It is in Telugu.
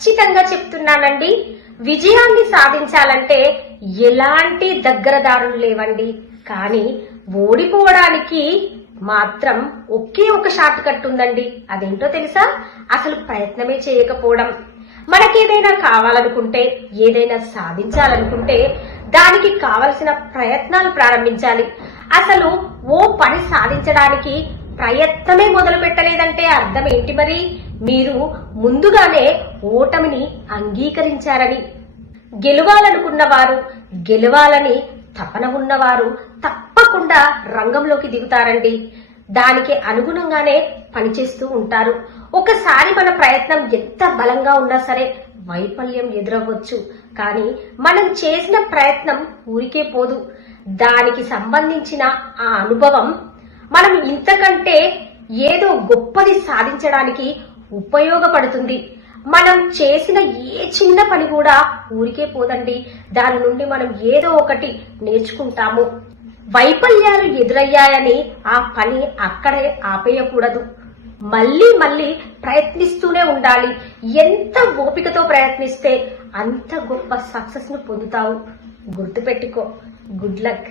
ఖచ్చితంగా చెప్తున్నానండి, విజయాన్ని సాధించాలంటే ఎలాంటి దగ్గరదారులు లేవండి. కానీ ఓడిపోవడానికి మాత్రం ఒకే ఒక షార్ట్ కట్ ఉందండి. అదేంటో తెలుసా? అసలు ప్రయత్నమే చేయకపోవడం. మనకేదైనా కావాలనుకుంటే, ఏదైనా సాధించాలనుకుంటే దానికి కావలసిన ప్రయత్నాలు ప్రారంభించాలి. అసలు ఓ పని సాధించడానికి ప్రయత్నమే మొదలు పెట్టలేదంటే అర్థం ఏంటి మరి? మీరు ముందుగానే ఓటమిని అంగీకరించారని. గెలవాలనుకున్నవారు, గెలవాలని తపన ఉన్నవారు తప్పకుండా రంగంలోకి దిగుతారండి. దానికి అనుగుణంగానే పనిచేస్తూ ఉంటారు. ఒకసారి మన ప్రయత్నం ఎంత బలంగా ఉన్నా సరే వైఫల్యం ఎదురవ్వచ్చు. కానీ మనం చేసిన ప్రయత్నం ఊరికే పోదు. దానికి సంబంధించిన ఆ అనుభవం మనం ఇంతకంటే ఏదో గొప్పది సాధించడానికి ఉపయోగపడుతుంది. మనం చేసిన ఏ చిన్న పని కూడా ఊరికే పోదండి. దాని నుండి మనం ఏదో ఒకటి నేర్చుకుంటాము. వైఫల్యాలు ఎదురయ్యాయని ఆ పని అక్కడే ఆపేయకూడదు. మళ్ళీ మళ్ళీ ప్రయత్నిస్తూనే ఉండాలి. ఎంత ఓపికతో ప్రయత్నిస్తే అంత గొప్ప సక్సెస్ ను పొందుతావు. గుర్తుపెట్టుకో. Good luck.